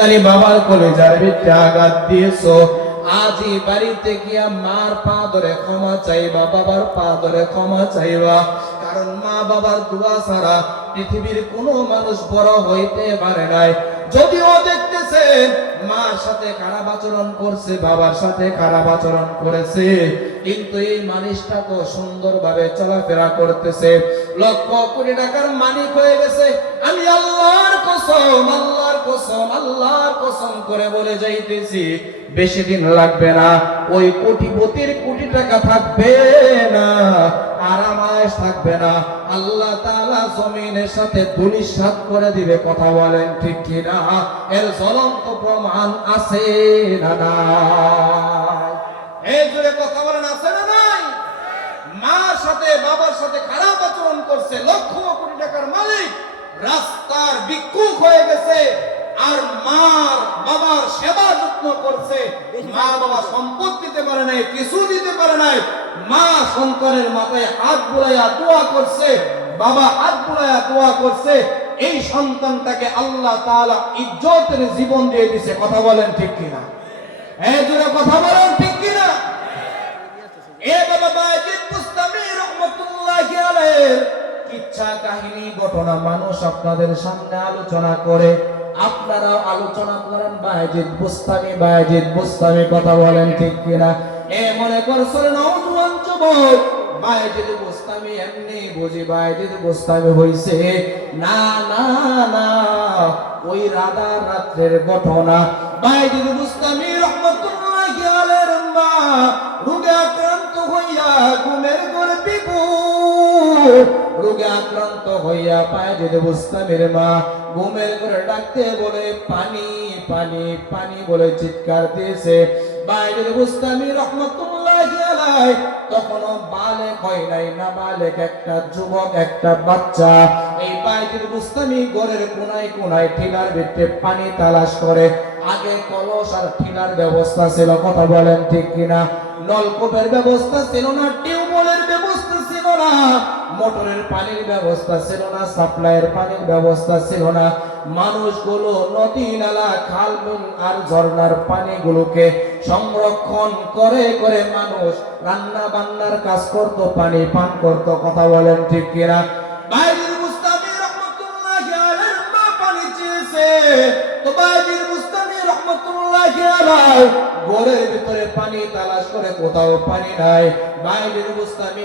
জানি বাবার কলেজার ভিতরে আঘাত দিয়েছ। আজই বাড়িতে গিয়া মার পা ধরে ক্ষমা চাইবা, বাবার পা ধরে ক্ষমা চাইবা। কারণ মা বাবার দোয়া ছাড়া পৃথিবীর কোনো মানুষ বড় হইতে পারে নাই। যদিও দেখতেছেন, মার সাথে খারাপ আচরণ করছে, বাবার সাথে খারাপ আচরণ করেছে। কিন্তু এই মানুষটা তো সুন্দরভাবে চলাফেরা করতেছে। লক্ষ কোটি টাকার মালিক হয়ে গেছে। আমি আল্লাহর কসম আল্লাহর কসম আল্লাহর কসম করে বলে যাইতেছি, বেশি দিন লাগবে না। ওই কোটিপতির কোটি টাকা থাকবে না। আরামায়েশ থাকবে না। আল্লাহ তাআলা জমিনের সাথে দুলিশাত করে দিবে, কথা বলেন ঠিক কি না এর জ্বলন্ত প্রমাণ আছে না নাই? এই জোরে কথা বলেন, আছে না নাই? মার সাথে, বাবার সাথে খারাপ আচরণ করছে, লক্ষ কোটি টাকার মালিক, রাস্তার ভিক্ষুক হয়ে গেছে, আর মার বাবার সেবা যত্ন করছে। মা বাবা সম্পদ দিতে পারে নাই, কিছু দিতে পারে নাই মা সন্তানের মাথায় হাত বুলাইয়া দোয়া করছে, বাবা হাত বুলাইয়া দোয়া করছে, এই সন্তানটাকে আল্লাহ তাআলা ইজ্জতের জীবন দিয়ে দিছে, কথা বলেন ঠিক কিনা? হ্যাঁ জোরে কথা বলেন ঠিক কিনা? এ বাবা রহমতুল্লাহি আলাইহির কাহিনী, ঘটনা, মানুষ আপনাদের সামনে আলোচনা করে। আপনারা আলোচনা করেন বাজিদ বুস্তামি বাজিদ বুস্তামি কথা বলেন ঠিক কিনা? এ মনে করছেন নওজোয়ান বুস্তামি এমনি বুঝি না না না, ওই রোগে আক্রান্ত হইয়া ঘুমের রোগে আক্রান্ত হইয়া পায়ে যদি বুঝতামের মা ঘুমের ঘরে ডাকতে বলে, পানি পানি পানি, বলে চিৎকার দিয়েছে। বাইরে বুঝতামি রহমতুল্লাহ তখনও হয় নাই না বালেক একটা যুবক, একটা বাচ্চা। এই ঘরের কোনায় কোনায় ঠিলার ভিতরে পানি তালাশ করে। আগে কলস আর ঠিলার ব্যবস্থা ছিল, কথা বলেন ঠিক কিনা? নলকূপের ব্যবস্থা ছিল না, টিউবওয়েলের ব্যবস্থা ছিল না, মোটরের পানির ব্যবস্থা ছিল না, সাপ্লাইয়ের পানির ব্যবস্থা ছিল না। মানুষগুলো নদী নালা, খাল, বিল আর ঝর্ণার পানিগুলোকে সংরক্ষণ করে করে মানুষ রান্না বান্নার কাজ করত, পানি পান করত, কথা বলেন ঠিক কিনা? পানি ভিতরে পানি করে, কোথাও পানি নাই। বাইরের মুস্তামি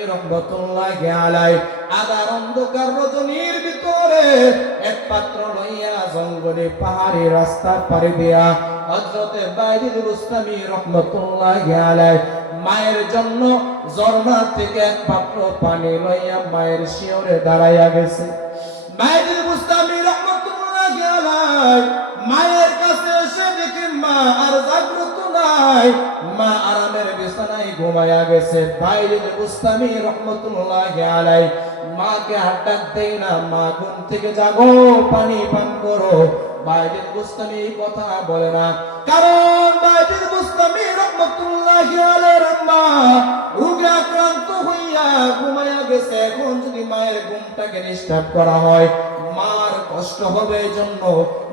আধার অন্ধকার রজনীর ভিতরে পাত্র লইয়া জঙ্গলে পাহাড়ি রাস্তা পাড়ি দিয়া হযরতে বাইরের মুস্তামি রহমতুল্লাহি আলাইহি মায়ের জন্য ঝর্ণা থেকে এক পাত্র পানি লইয়া মায়ের শিওরে দাঁড়াইয়া গেছে। মায়ের মুস্তামি রহমতুল্লাহি আলাইহি মায়ের কাছে এসে দেখে মা আর জাগ্রত নাই। মা আরামের বিছানায় ঘুমায়া গেছে। বাইরে মুস্তামি রহমতুল্লাহি আলাইহি মাকে হাত দেই না, মা ঘুম থেকে জাগো, পানি পান করো। বাইরের মুস্তামি এই কথা বলে না। কারণ বাইরের মুস্তামি রহমতুল্লাহি আলাইহির মা রোগে আক্রান্ত হইয়া ঘুমায়া গেছে। এখন যদি মায়ের ঘুমটাকে ডিস্টার্ব করা হয়, মার কষ্ট হবে এই জন্য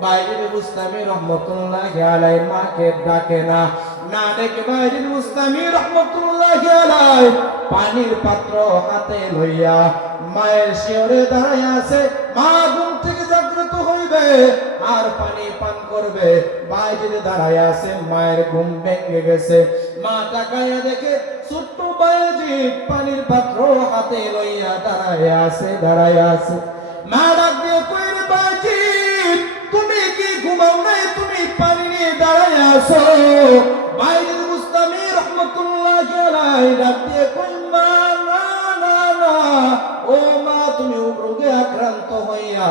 বাইরের মুস্তামি রহমতুল্লাহি আলাইহি মাকে ডাকে না। পানির পাত্র হাতে লইয়া মায়ের শিওরে দাঁড়ায় আছে, মা ঘুম থেকে জাগ্রত হইবে আর পানি পান করবে, বাইরে দাঁড়ায় আছে, মায়ের ঘুম ভেঙে গেছে। মা তাকায়া দেখে ছোট্ট বাইজি পানির পাত্র হাতে লইয়া দাঁড়ায় আছে দাঁড়ায় আছে। মা ডাক তুমি কি ঘুমাও নাই? তুমি পানি নিয়ে আছো? বাইরে মুস্তামি রহমতুল্লাহ না না না। ও মা, তুমি রোগে আক্রান্ত হইয়া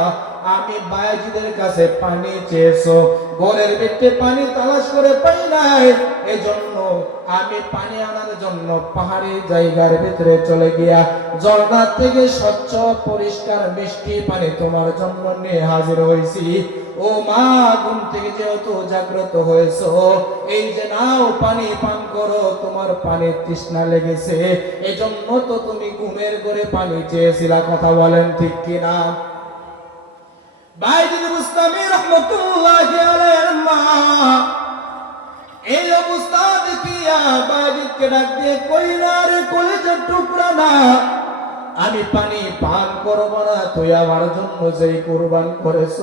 আমি বায়াজিদের কাছে পানি চেয়েছো। ঘরের ভিতরে পানি তালাশ করে পাই নাই। এজন্য আমি পানি আনার জন্য পাহাড়ি জায়গার ভিতরে চলে গিয়া ঝর্ণা থেকে স্বচ্ছ, পরিষ্কার, মিষ্টি পানি তোমার জন্য নিয়ে হাজির হয়েছি ও মা, ঘুম থেকে যেহেতু জাগ্রত হয়েছ, এই যে নাও পানি পান করো, তোমার পানির তৃষ্ণা লেগেছে। এজন্য তো তুমি ঘুমের করে পানি চেয়েছিলা, কথা বলেন ঠিক কিনা? বাইজুল না, আমি পানি পান করব না, তুই আমার জন্য যে কোরবান করেছ।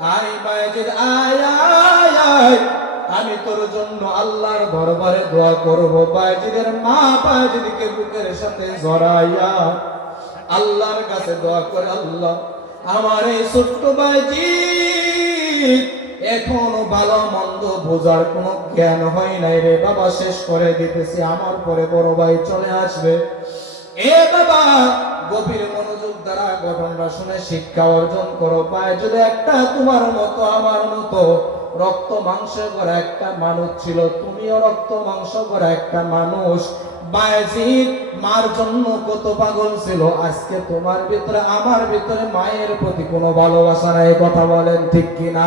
আই বাইজিদ আয় আয় আয়। আমি তোর জন্য আল্লাহর দরবারে দোয়া করব। বাইজিদের মা বাইজিদকে বুকের সাথে জড়াইয়া আল্লাহর কাছে দোয়া করে, আল্লাহ, আমার এই ছোট্ট বাইজি এখনও ভালো মন্দ বোঝার কোনো জ্ঞান হয় নাই রে বাবা। শেষ করে দিতেছি, আমার পরে বড় ভাই চলে আসবে। এ বাবা, গভীর দ্বারা ঘটনাটা শুনে শিক্ষা অর্জন করো। পায় যদি একটা তোমার মতো, আমার মতো রক্ত মাংস করা একটা মানুষ ছিল, তুমিও রক্ত মাংস করা একটা মানুষ। মার জন্য কত পাগল ছিল, আজকে তোমার ভিতরে, আমার ভিতরে মায়ের প্রতি কোনো ভালোবাসা নাই কথা বলেন ঠিক কিনা?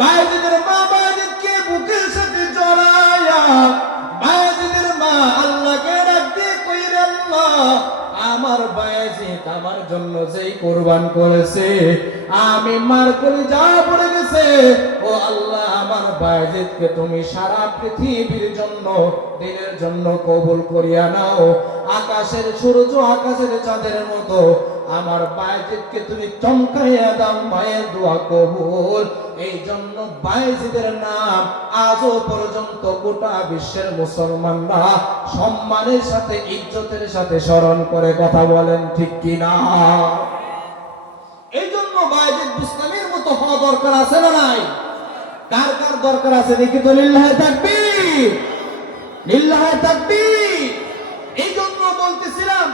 বায়াজিদের মা বায়াজিৎকে বুকের সাথে জড়ায়া বায়াজিদের মা আল্লাহকে ডাক দিয়ে কইরে আল্লাহ আমার বায়াজিৎ আমার জন্য যেই কোরবান করেছে, আমি মার করে যা পড়ে গেছে, ও আল্লাহ আমার বায়াজিদকে তুমি সারা পৃথিবীর জন্য, দিনের জন্য কবুল করিয়া নাও। আকাশের সূর্য আকাশের চাঁদের মতো আমার বায়াজিৎকে তুমি চমকাইয়া দাও মায়ের দোয়া কবুল। এই জন্য বায়াজিদের নাম আজও পর্যন্ত গোটা বিশ্বের মুসলমানরা সম্মানের সাথে, ইজ্জতের সাথে স্মরণ করে কথা বলেন, ঠিক কিনা এই জন্য বায়াজিদ বুস্তামির মতো হওয়া দরকার আছে না নাই? কার কার দরকার আছে দেখি তো? লিল্লাহে তাকবীর। লিল্লাহে তাকবীর এই জন্য বলতেছিলাম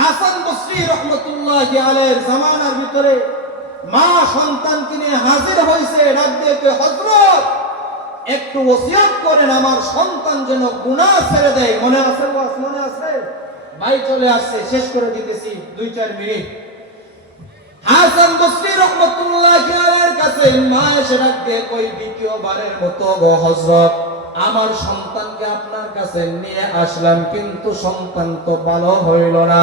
হাসান বসরি রহমতুল্লাহ আলের জামানার ভিতরে মা সন্তানকে নিয়ে হাজির হয়েছে, ডাক হজরত একটু ওসিয়াত করেন, আমার সন্তান যেন গুণা ছেড়ে দেয়। মনে আছে মনে আছে? ভাই চলে আসছে, শেষ করে দিতেছি, দুই চার মিনিট। হাসান বসরি রহমতুল্লাহ আলাইহির কাছে মা এসে ডাক দিয়ে কই দ্বিতীয়বারের মতো গো হযরত আমার সন্তানকে আপনার কাছে নিয়ে আসলাম, কিন্তু সন্তান তো ভালো হইল না।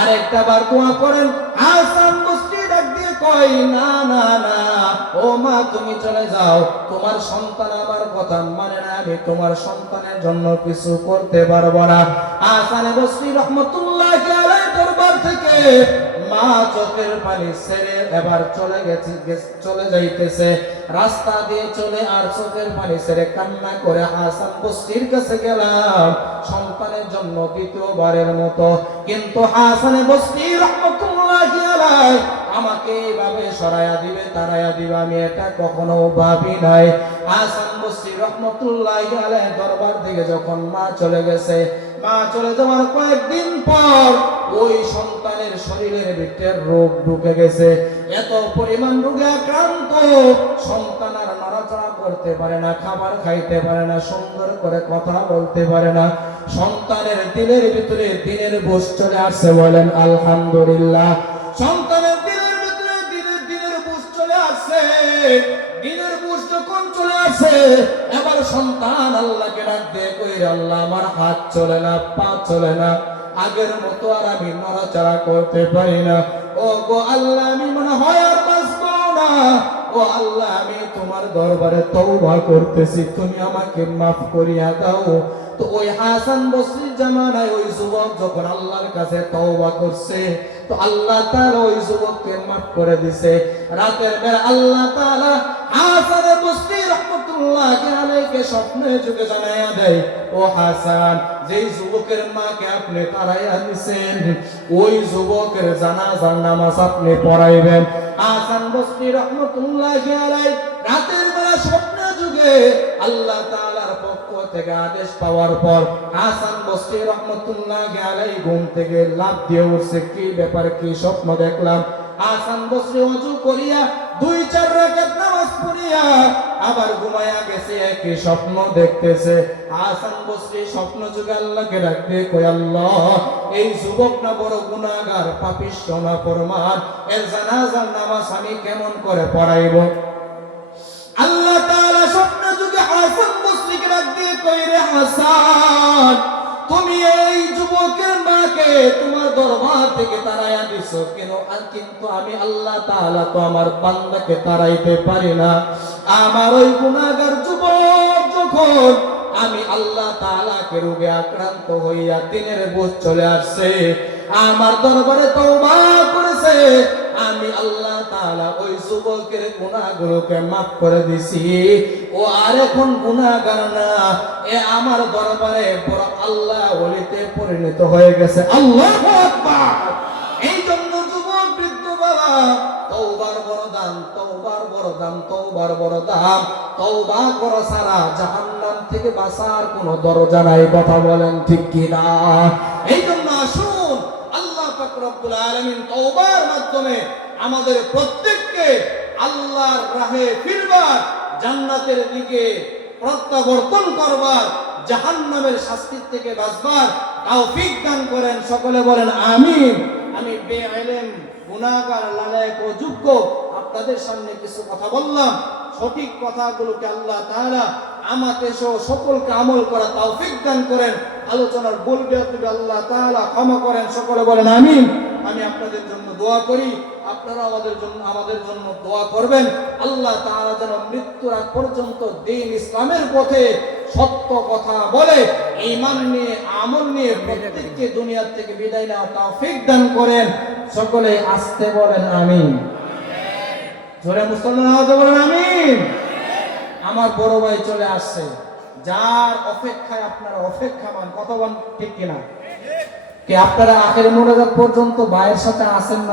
আরেকটা বার দোয়া করেন ডাক দিয়ে কই না না না, ও মা, তুমি চলে যাও। তোমার সন্তান আমার কথা মানে না, আমি তোমার সন্তানের জন্য কিছু করতে পারব না। হাসান বসরি রহমতুল্লাহ দরবার থেকে মা চোখের পানি এবার চলে গেছে চলে যাইতেছে। রাস্তা দিয়ে চলে আর চোখের পানি কান্না করে হাসান বস্তির কাছে গেলাম, সন্তানের দ্বিতীয়বারের মতো। কিন্তু হাসানে আমাকে এইভাবে সরাইয়া দিবে, তারাইয়া দিবে, আমি এটা কখনো ভাবি নাই। হাসান বস্তি রহমতুল্লাহি দরবার থেকে যখন মা চলে গেছে মা চলে যাওয়ার কয়েকদিন পর ওই সন্তানের শরীরের ভিতরে রোগ ঢুকে গেছে। এত পরিমাণ রোগে আক্রান্ত, সন্তান আর নড়াচড়া করতে পারে না, খাবার খাইতে পারে না, সুন্দর করে কথা বলতে পারে না। সন্তানের দিনের ভিতরে দিনের বোঝ চলে আসছে বলেন, আলহামদুলিল্লাহ। সন্তানের দিনের ভিতরে দিনের দিনের বোঝ চলে আসছে। যখন চলে আসে, এবার সন্তান আল্লাহকে ডাক দিয়ে কই আল্লাহ, আমার হাত চলে না, পা চলে না, আগের মতো আর আমি নড়াচড়া করতে পারি না। ও গো আল্লাহ, আমি মনে হয় আর বাঁচবো না। ও আল্লাহ, আমি তোমার দরবারে তওবা করতেছি। তুমি আমাকে মাফ করিয়া দাও। তো ওই হাসান বসরির জামানায় ওই যুবক যখন আল্লাহর কাছে তওবা করছে, তো আল্লাহ তাআলা ওই যুবককে মাফ করে দিছে। রাতের বেলা আল্লাহ তাআলা হাসান বসরি রহমাতুল্লাহ আলাইহিকে স্বপ্নে যুগে জানায়া দেয়, ও হাসান, যেই যুবকের মাকে আপনি তাড়াইয়া দিছেন, ওই যুবকের জানাজার নামাজ আপনি পড়াইবেন। হাসান বসরি রহমতুল্লাহ আলাই রাতের বেলা স্বপ্ন যুগে আল্লাহ তাআলার পক্ষ থেকে আদেশ পাওয়ার পর হাসান বসরি রহমতুল্লাহ আলাই ঘুম থেকে লাফ দিয়ে উঠছে। কি ব্যাপার, কি স্বপ্ন দেখলাম? হাসান বসরি অজু করিয়া দুই চার রাকাত নামাজ পড়িয়া আবার ঘুমায়া গেছে, একই স্বপ্ন দেখতেছে। হাসান বসরি স্বপ্ন যুগে আল্লাহকে ডাকতে কই আল্লাহ, এই যুবক না বড় গুনাহগার পাপিষ্ঠ না ফরমান, এর জানাজার নামাজ আমি কেমন করে পড়াইব? আল্লাহ তাআলা স্বপ্ন যুগে হাসান বসরিকে দিয়ে কই রে হাসান, তুমি এই যুবকের মাকে তোমার দরবার থেকে তারাইয়া দিছ কেন? কিন্তু আমি আল্লাহ তাহলা তো আমার তারাইতে পারি না। আমার ওই গুণাগার যুবক যখন আমি আল্লাহ তাআলাকে রোগে আক্রান্ত হইয়া দিনের বোঝ চলে আসছে আমার দরবারে তো করেছে আমি আল্লাহ তাআলা ওই যুবকের গুনাহগুলোকে মাফ করে দিছি। ও আর এখন গুনাহগার না, এ আমার দরবারে বড় আল্লাহ ওলিতে পরিণত হয়ে গেছে। আল্লাহু আকবার! এই জন্য যুবক, বৃদ্ধ বাবা, তওবার বড় দাম, তওবার বড় দাম, তওবার বড় দাম। তওবা করো সারা জাহান্নাম থেকে বাঁচার কোনো দরজা নাই, কথা বলেন ঠিক কি না এই জন্য আসুন আল্লাহ পাক রব্বুল আলামিন তওবার মাধ্যমে আমাদের প্রত্যেককে আল্লাহর রাহে ফিরবার, জান্নাতের দিকে প্রত্যাবর্তন করবার, জাহান্নামের শাস্তির থেকে বাঁচবার তৌফিক দান করেন। সকলে বলেন, আমিন। আমি বেআইলেম গুনাহগার লালায়ক ও যোগ্য। আপনাদের সামনে কিছু কথা বললাম। সঠিক কথাগুলোকে আল্লাহ তাআলা আমাকে সহ সকলকে আমল করা তৌফিক দান করেন। আলোচনার বলবে তুমি আল্লাহ তাআলা ক্ষমা করেন সকলে বলেন আমিন। আমি আপনাদের জন্য দোয়া করি আপনারা আমাদের জন্য আমাদের জন্য দোয়া করবেন। আল্লাহ তাআলা যেন মৃত্যুর আগ পর্যন্ত দিন ইসলামের পথে সত্য কথা বলে ঈমান নিয়ে আমল নিয়ে প্রত্যেককে দুনিয়ার থেকে বিদায় নেওয়া তৌফিক দান করেন। সকলে আসতে বলেন আমিন। জোরে মুসলমান আওয়াজে বলেন আমিন। আমার বড় ভাই চলে আসছে। যার অপেক্ষায় আপনারা অপেক্ষা অপেক্ষামান কত ঠিক কিনা? কি আপনারা আখের মোনাজাত পর্যন্ত ভাইয়ের সাথে আসেন না